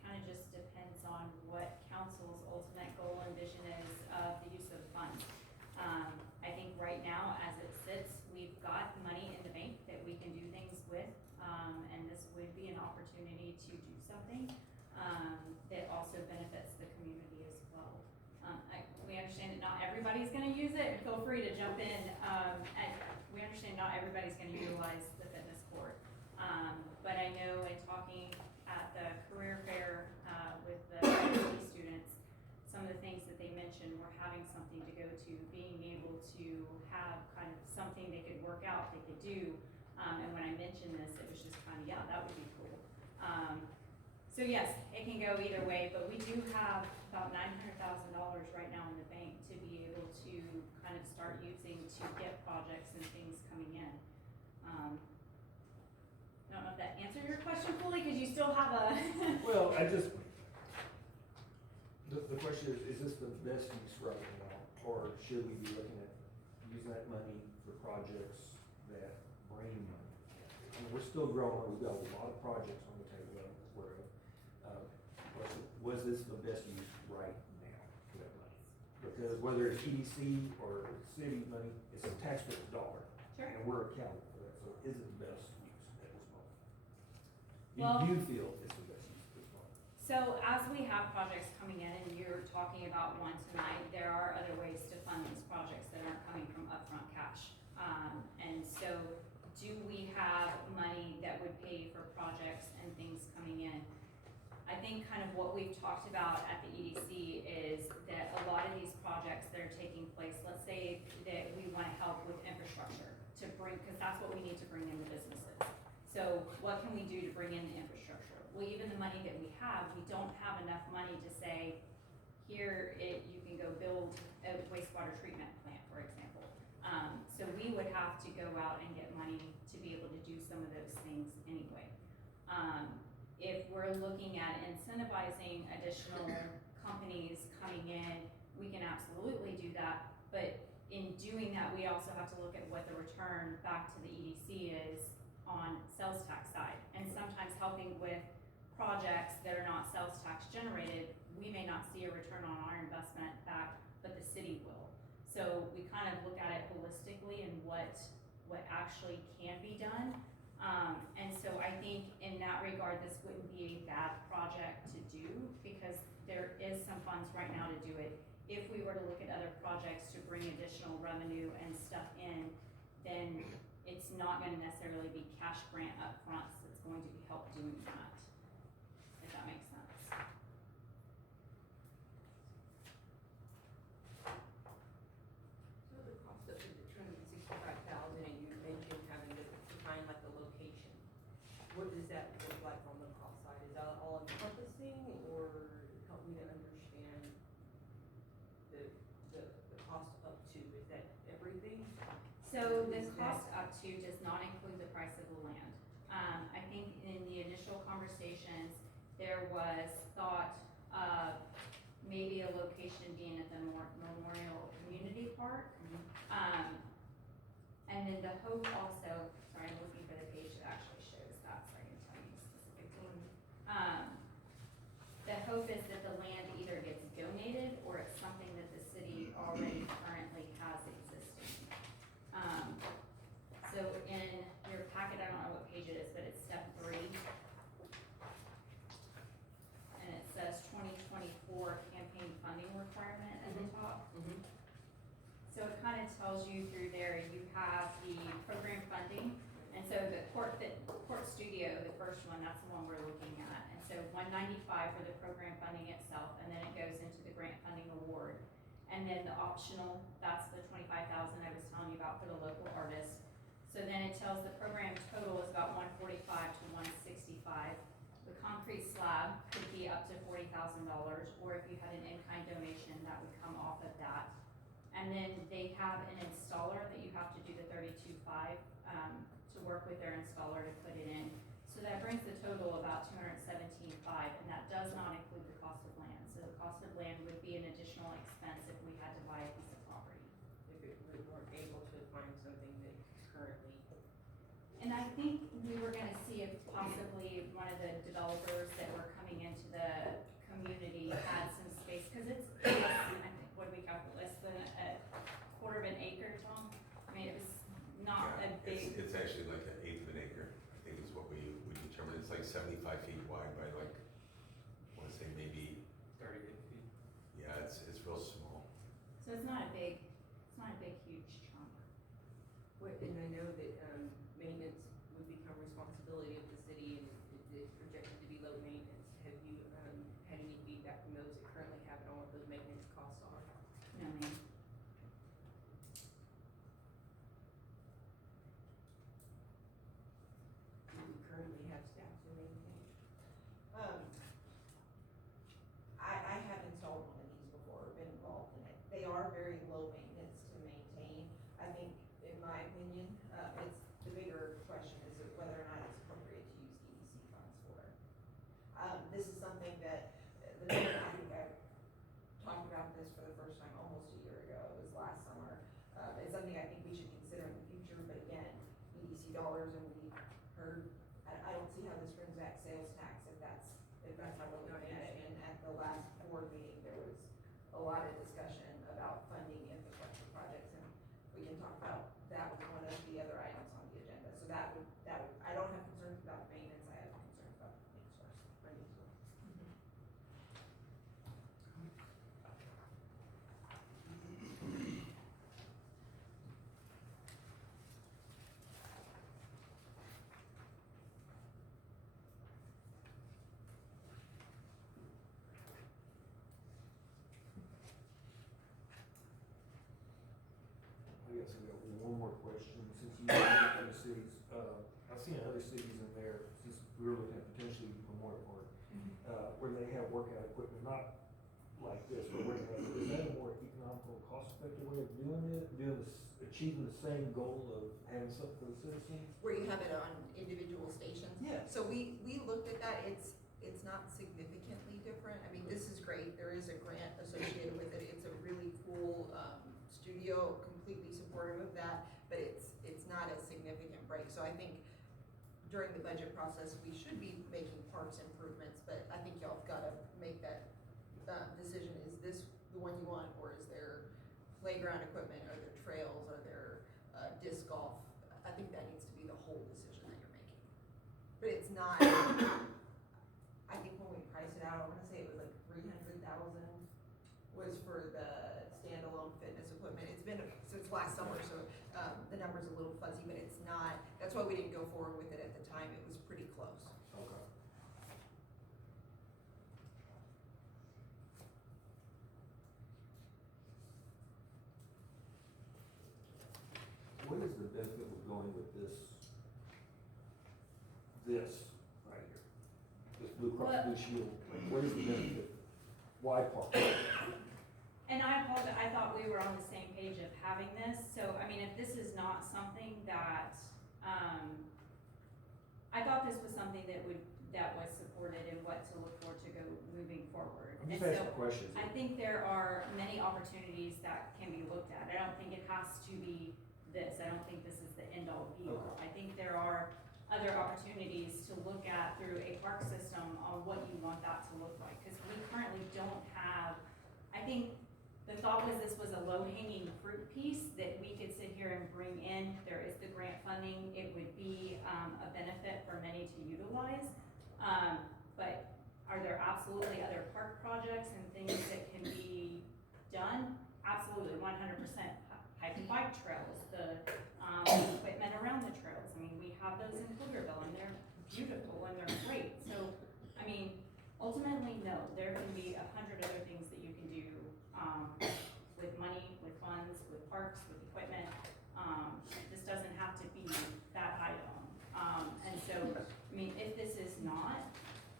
kind of just depends on what council's ultimate goal and vision is of the use of the funds. I think right now, as it sits, we've got money in the bank that we can do things with. And this would be an opportunity to do something, that also benefits the community as well. We understand that not everybody's gonna use it, and feel free to jump in. And we understand not everybody's gonna utilize the fitness court. But I know in talking at the career fair, with the ISD students, some of the things that they mentioned were having something to go to, being able to have kind of something they could work out, they could do. And when I mentioned this, it was just kind of, yeah, that would be cool. So yes, it can go either way, but we do have about $900,000 right now in the bank to be able to kind of start using to get projects and things coming in. I don't know if that answered your question fully, because you still have a. Well, the question is this the best use right now, or should we be looking at using that money for projects that bring money? I mean, we're still growing, we've got a lot of projects on the table that we're was this the best use right now for that money? Because whether it's EDC or city money, it's a taxpayer's dollar. Sure. And we're accountable for that, so is it the best use at this moment? Well- Do you feel it's the best use at this moment? So as we have projects coming in, and you're talking about one tonight, there are other ways to fund these projects that aren't coming from upfront cash. And so do we have money that would pay for projects and things coming in? I think kind of what we've talked about at the EDC is that a lot of these projects that are taking place, let's say that we wanna help with infrastructure to bring, cause that's what we need to bring in the businesses. So what can we do to bring in the infrastructure? Well, even the money that we don't have enough money to say, you can go build a wastewater treatment plant, for example. So we would have to go out and get money to be able to do some of those things anyway. If we're looking at incentivizing additional companies coming in, we can absolutely do that. But in doing that, we also have to look at what the return back to the EDC is on sales tax side. And sometimes helping with projects that are not sales tax generated, we may not see a return on our investment back, but the city will. So we kind of look at it holistically and what actually can be done. And so I think in that regard, this wouldn't be a bad project to do, because there is some funds right now to do it. If we were to look at other projects to bring additional revenue and stuff in, then it's not gonna necessarily be cash grant up front that's going to help doing that, if that makes sense. So the cost of the $265,000, and you mentioned having to find like the location. What does that look like on the cost side? Is that all encompassing, or help me to understand the cost up to, is that everything? So the cost up to does not include the price of the land. I think in the initial conversations, there was thought of maybe a location being at the Memorial Community Park. And then the hope also, sorry, I'm looking for the page that actually shows that, so I can tell you specifically. The hope is that the land either gets donated or it's something that the city already currently has existing. So in your packet, I don't know what page it is, but it's step 3. And it says 2024 campaign funding requirement at the top. So it kind of tells you through there, you have the program funding. And so the court studio, the first one, that's the one we're looking at. And so $195 for the program funding itself, and then it goes into the grant funding award. And then the optional, that's the $25,000 I was telling you about for the local artists. So then it tells the program total is about $145 to $165. The concrete slab could be up to $40,000, or if you had an in-kind donation, that would come off of that. And then they have an installer that you have to do the $32,500 to work with their installer to put it in. So that brings the total about $217,500 And I think we were gonna see if possibly one of the developers that were coming into the community had some space, cause it's less, I think, what do we calculate, less than a quarter of an acre, Tom? I mean, it was not a Yeah, big. It's actually like an eighth of an acre, I think is what we determined, it's like 75 feet wide by like, I wanna say maybe, 38 feet. yeah, it's real small. So it's not a big, huge chunk. And I know that, maintenance would become responsibility of the city and it's projected to be low maintenance. Have you, had any feedback from those that currently have it on what those maintenance costs are? No, ma'am. Do we currently have staff to maintain? I have installed one of these before, been involved in it. They are very low maintenance to maintain. I think, in my opinion, it's, the bigger question is whether or not it's appropriate to use DEC funds for it. This is something that, the mayor, I think I talked about this for the first time almost a year ago, it was last summer. It's something I think we should consider in the future, but again, DEC dollars, and we heard, I don't see how this brings back sales tax if that's how we're looking at it. And at the last board meeting, there was a lot of discussion about funding infrastructure projects, and we can talk about, that was one of the other items on the agenda. So that would, I don't have concerns about maintenance, I have concerns about funding source. I guess I got one more question, since you look at the cities, I've seen other cities in there, since we were looking at potentially Memorial Park, where they have workout equipment, not like this, but where they have, is that a more economical, cost-effective way of doing it, achieving the same goal of having something for the citizens? Where you have it on individual stations? Yeah. So we looked at that, it's not significantly different, I mean, this is great, there is a grant associated with it, it's a really cool, studio, completely supportive of that, but it's not a significant break, so I think during the budget process, we should be making parks improvements, but I think y'all have gotta make that, decision, is this the one you want, or is there playground equipment, are there trails, are there, disc golf? I think that needs to be the whole decision that you're making. But it's not, I think when we priced it out, I wanna say it was like 300,000 was for the standalone fitness equipment. It's been since last summer, so, the number's a little fuzzy, but it's not, that's why we didn't go forward with it at the time, it was pretty close. Okay. What is the benefit of going with this right here? This Blue Cross Blue Shield, like, what is the benefit? Why park? And I apologize, I thought we were on the same page of having this, so, I mean, if this is not something that, I thought this was something that was supported and what to look for to go moving forward. I'm And just asking so, questions. I think there are many opportunities that can be looked at. I don't think it has to be this. I don't think this is the end all be all. Okay. I think there are other opportunities to look at through a park system on what you want that to look like. Cause we currently don't have, I think the thought was this was a low hanging fruit piece that we could sit here and bring in. There is the grant funding. It would be, a benefit for many to utilize. But are there absolutely other park projects and things that can be done? Absolutely, 100%. Hike and bike trails, the, equipment around the trails. I mean, we have those in Pflugerville and they're beautiful and they're great. So, I mean, ultimately, no, there can be 100 other things that you can do, with money, with funds, with parks, with equipment. This doesn't have to be that item. And so, I mean, if this is not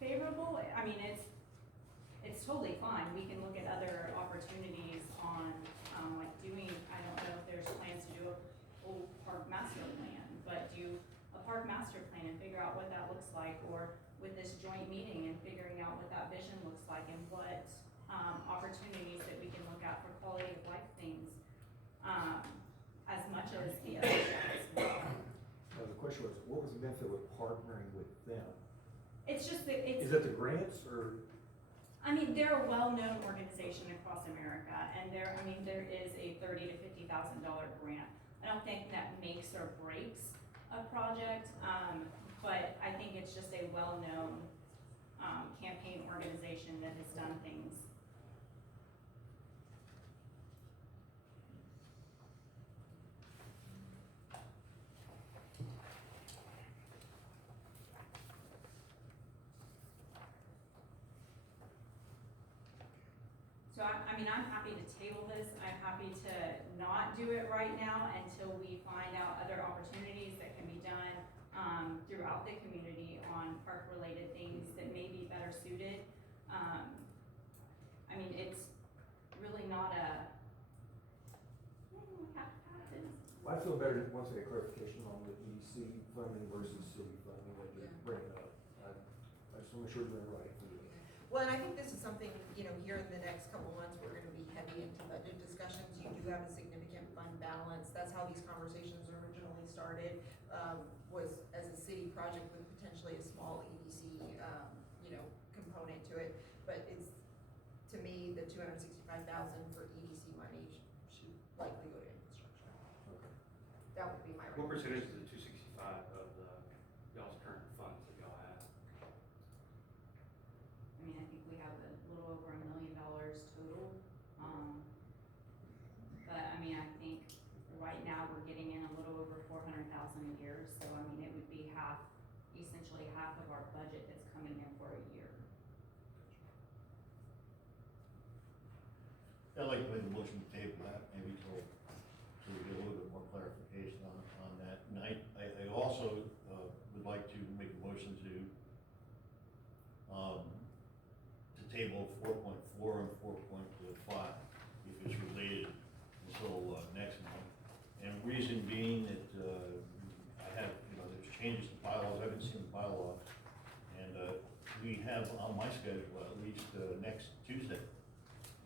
favorable, I mean, it's totally fine. We can look at other opportunities on, like doing, I don't know if there's plans to do a whole park master plan, but do a park master plan and figure out what that looks like, or with this joint meeting and figuring out what that vision looks like and what, opportunities that we can look at for quality of life things, as much as the other stuff as well. Now, the question question was, what was the benefit with partnering with them? It's just that it's. Is it the grants or? I mean, they're a well-known organization across America, and there is a $30,000 to $50,000 grant. I don't think that makes or breaks a project, but I think it's just a well-known, campaign organization that has done things. So I'm happy to table this, I'm happy to not do it right now until we find out other opportunities that can be done, throughout the community on park-related things that may be better suited. It's really not a, I feel better once I get clarification on the EDC funding versus city funding, when you bring it up. I just wanna make sure we're right for you. Well, and I think this is something, here in the next couple months, we're gonna be heavy into budget discussions. You do have a significant fund balance. That's how these conversations originally started, was as a city project with potentially a small EDC, component to it. But it's, to me, the $265,000 for EDC money should likely go to infrastructure. Okay. That would be my What recommendation. percentage is the 265 of y'all's current funds that y'all have? I think we have a little over $1 million total. But I think right now we're getting in a little over 400,000 a year, so it would be essentially half of our budget that's coming in for a year. I'd like to make a motion to table that, maybe till, so we get a little bit more clarification on that. And I also, would like to make a motion to table 4.4 and 4.5, if it's related, until, next month. And reason being that, I have, there's changes to bylaws, I haven't seen the bylaw. And, we have on my schedule at least, next Tuesday,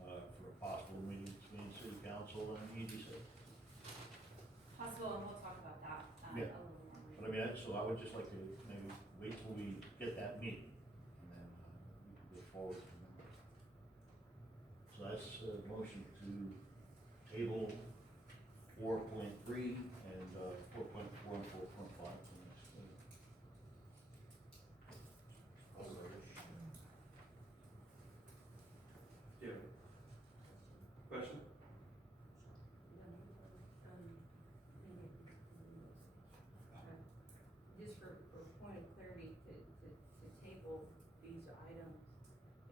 for a possible meeting between city council and EDC. Possible, and we'll talk about that, Yeah. a little more. But so I would just like to maybe wait till we get that meeting, and then, we can go forward from there. So that's a motion to table 4.3 and, 4.4 and 4.5 to the next meeting. Do you have a question? Just for point of clarity, to table these items,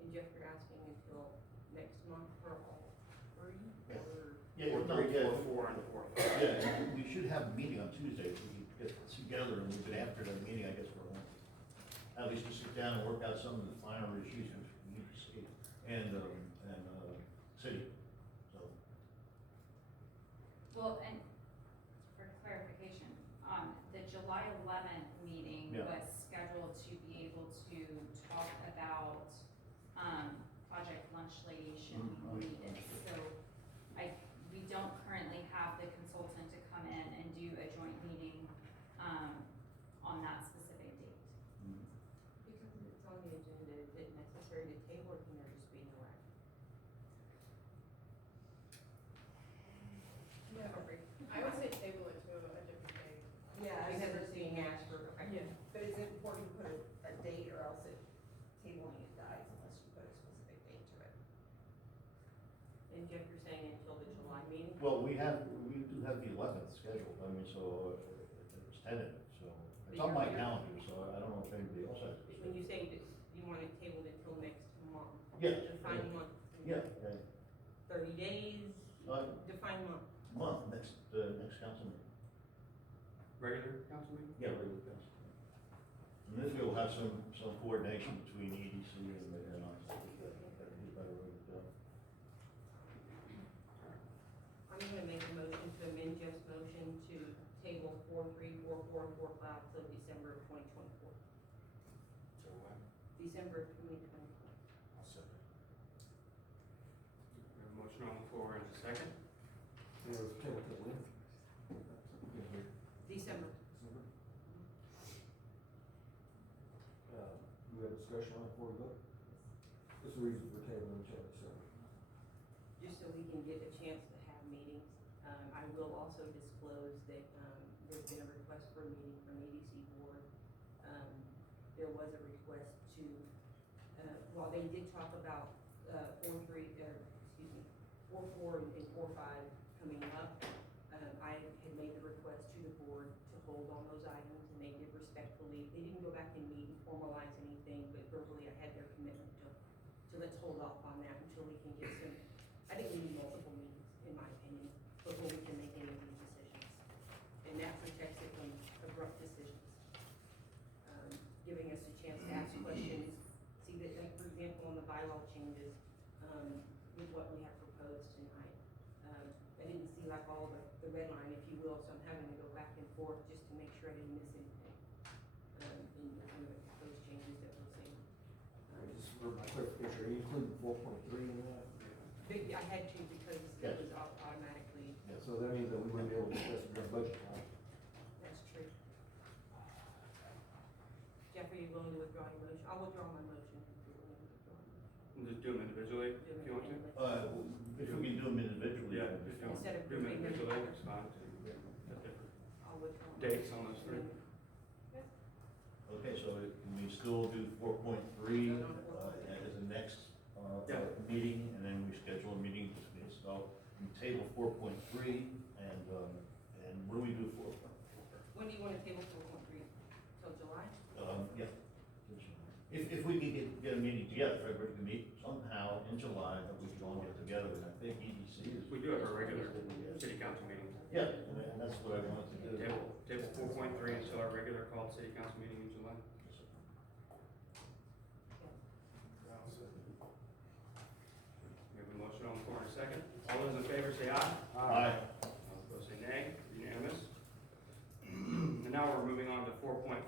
and Jeff, you're asking until next month for all three, or? Yeah, Four, no, three, yeah. 4, 4, and 4. Yeah, we should have a meeting on Tuesday, if we get together, and we've been after that meeting, I guess, for a month. At least to sit down and work out some of the final issues which we need to see, and city, so. Well, and for clarification, the July 11th meeting Yeah. was scheduled to be able to talk about, Project Lunch Lady should Mhm. be needed. So we don't currently have the consultant to come in and do a joint meeting, on that specific date. Because it's on the agenda, is it necessary to table, or can there just be no action? I would say table it to a different date. Yeah, Because it's being asked for, okay. Yeah, but it's important to put a date, or else tabling it dies unless you put a specific date to it. And Jeff, you're saying until the July meeting? Well, we do have the 11th scheduled, so it's tentative, so it's on my calendar, so I don't know if anybody else has. it. When you say that you want it tabled until next month? Yeah. Define month. Yeah, 30 days, define month. next council meeting. Regular council meeting? Yeah, regular council meeting. And this will have some coordination between EDC and us. That'd be a better way to go. I'm gonna make a motion to amend Jeff's motion to table 4.3, 4.4, and 4.5 till December of 2024. So when? December of 2024. I'll second. We have a motion on the floor and a second. And it was tentative when? December. December? approve it. What's the reason for tabling, Chad, sir? Just so we can get a chance to have meetings. I will also disclose that, there's been a request for a meeting from EDC board. There was a request to, while they did talk about, 4.4 and 4.5 coming up, I had made the request to the board to hold on those items, and they did respectfully, they didn't go back and meet and formalize anything, but verbally I had their commitment to let's hold off on that until we can get some, I think we need multiple meetings, in my opinion, before we can make any of these decisions. And that protects it from abrupt decisions. Giving us a chance to ask questions, see that, like, for example, on the bylaw changes, with what we have proposed tonight. I didn't see like all the red line, if you will, so I'm having to go back and forth just to make sure I didn't miss anything. In some of the proposed changes that we're seeing. Just for my clarification, are you including 4.3 in that? I had to because it was automatically, So that means that we wouldn't be able to discuss the budget, right? that's true. Jeff, are you willing to withdraw your motion? I'll withdraw my motion if you're willing to withdraw. Just do them individually, Do if it you want to. If we can do them individually. Yeah, if you want Instead to of do them grouping them individually, together. it's fine. That's different. I'll withdraw. Dates on those three. Okay, so can we still do 4.3, as the next, Yeah. meeting, and then we schedule a meeting, so we table 4.3, and when do we do 4.4? When do you want to table 4.3? Till July? Yeah. If we can get a meeting together, if everybody can meet somehow in July, that we can all get together, and I think EDC is. We do have a regular city council meeting. Yeah, and that's what I wanted to do. Table 4.3 until our regular called city council meeting in July. We have a motion on the floor in a second. All those in favor say aye. Aye. All opposed say nay. Unanimous. And now we're moving on to 4.4.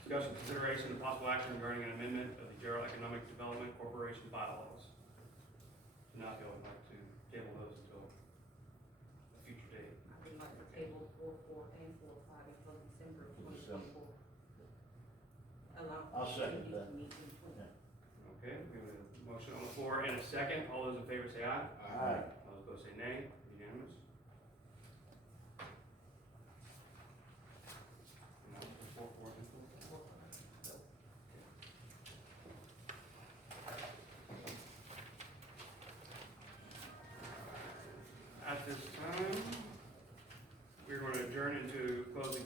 Discussion, consideration, and possible action regarding an amendment of the Gerald Economic Development Corporation bylaws. Now, if you would like to table those until a future date. I would like to table 4.4 and 4.5 until December of 2024. Allow. I'll second committees that. to meet in between. Okay, we have a motion on the floor and a second. All those in favor say aye. Aye. All those opposed say nay. Unanimous. And that was for 4.4 and 4.4. At this time, we're going to adjourn into closed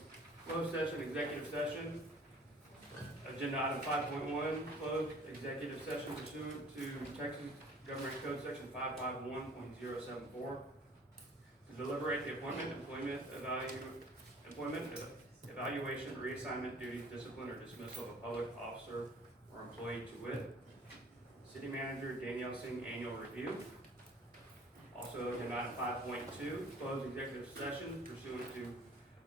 session, executive session. Agenda item 5.1, closed executive session pursuant to Texas Government Code Section 551.074. To deliberate the appointment, evaluation, reassignment, duties, discipline, or dismissal of a public officer or employee to wit. City Manager Danielle Singh Annual Review. Also, agenda item 5.2, closed executive session pursuant to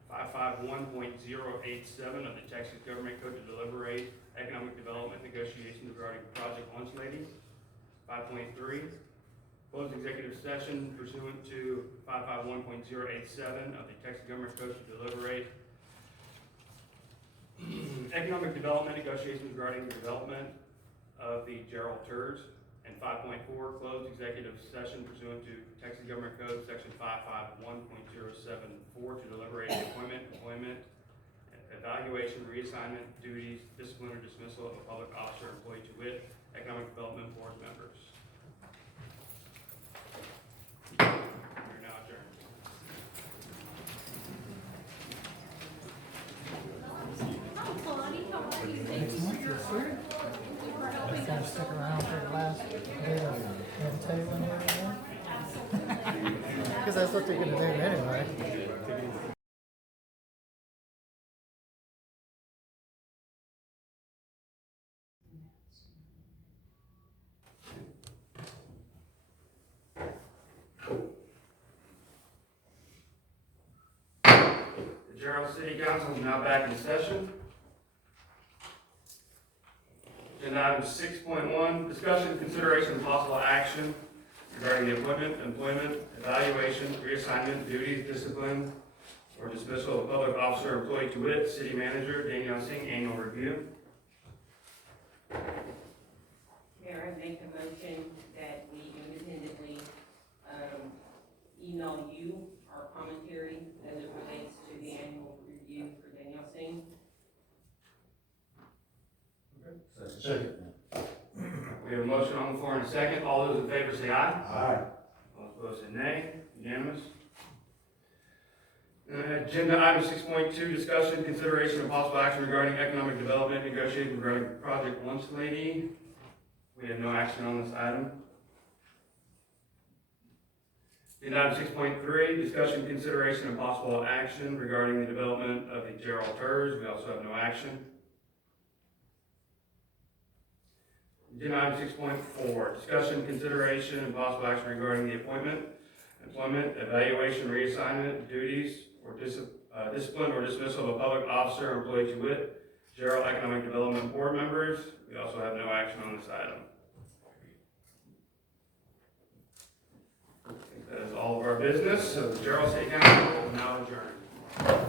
551.087 of the Texas Government Code to deliberate economic development negotiations regarding Project Lunch Lady. 5.3, closed executive session pursuant to 551.087 of the Texas Government Code to deliberate economic development negotiations regarding the development of the Gerald TERS. And 5.4, closed executive session pursuant to Texas Government Code Section 551.074 to deliberate the appointment, employment, evaluation, reassignment, duties, discipline, or dismissal of a public officer, employee to wit, economic development board members. We're now adjourned. Hi, Bonnie, how are you? Thank you for your work. Thank you for helping Kind of us. stick around for the last bit of tabling here, because that's what they're gonna do anyway. The Gerald City Council is now back in session. Agenda item 6.1, discussion, consideration, and possible action regarding the appointment, employment, evaluation, reassignment, duties, discipline, or dismissal of public officer, employee to wit, city manager Danielle Singh, annual review. a motion on the floor in a second. All those in favor say aye. Aye. All opposed say nay. Unanimous. Agenda item 6.2, discussion, consideration, and possible action regarding economic development negotiations regarding Project Lunch Lady. We have no action on this item. Agenda item 6.3, discussion, consideration, and possible action regarding the development of the Gerald TERS. We also have no action. Agenda item 6.4, discussion, consideration, and possible action regarding the appointment, employment, evaluation, reassignment, duties, or discipline or dismissal of a public officer or employee to wit, Gerald Economic Development Board members. We also have no action on this item. I think that is all of our business, so the Gerald City Council will now adjourn.